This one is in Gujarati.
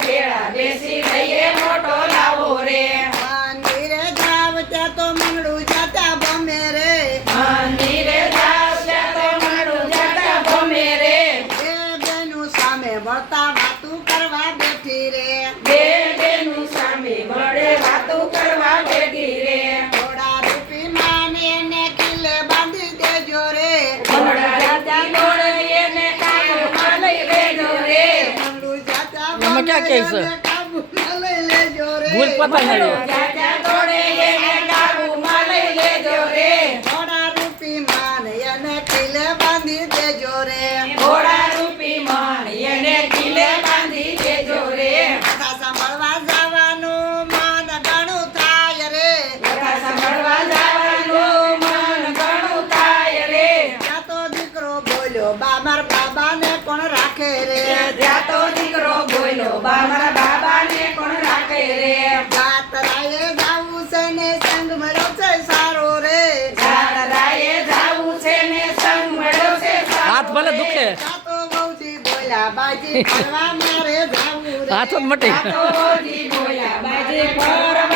ભેળા બેસી રહીએ મોટો લાવો રે મંદિરે જાવ ત્યાં તો મંગળું જાતા ભમે રે મંદિરે જાવ ત્યાં તો મંગળું જાતા ભમે રે બે બેનું સામે વળતા વાતું કરવા બેઠી રે બે બેનું સામે વડે વાતો કરવા બેઠી રે થોડા રૂપી માને એને કિલ્લે બાંધી દેજો રે ઘોડા રાતા દોડે એને કાબુમાં લઈ લેજો રે મંગળું જાતા એમાં ક્યાં કહે છે? કાબુમાં લઈ લેજો રે ભૂલ પતા નહીં રાતા દોડે એને કાબુમાં લઈ લેજો રે થોડા રૂપી માને એને કિલ્લે બાંધી દેજો રે ઘોડા રૂપી માણ એને કિલ્લે બાંધી દેજો રે કથા સાંભળવા જવાનું મન ઘણું થાય રે કથા સાંભળવા જવાનું મન ઘણું થાય રે ત્યાં તો દીકરો બોલ્યો બામાર બાબાને કોણ રાખે રે ત્યાં તો દીકરો બોલ્યો બા મારા બાબાને કોણ રાખે રે જાતરાએ જાવું છે ને સંગ મળ્યો છે સારો રે જાતરાએ જાવું છે ને સંગ મળ્યો છે સારો હાથ ભલે રે. દુખે ત્યાં તો બહુજી બોલ્યા બાજી ફરવા મારે જાવું રે હાથ જ મટી ત્યાં તો બહુજી બોલ્યા બાજે ફરવા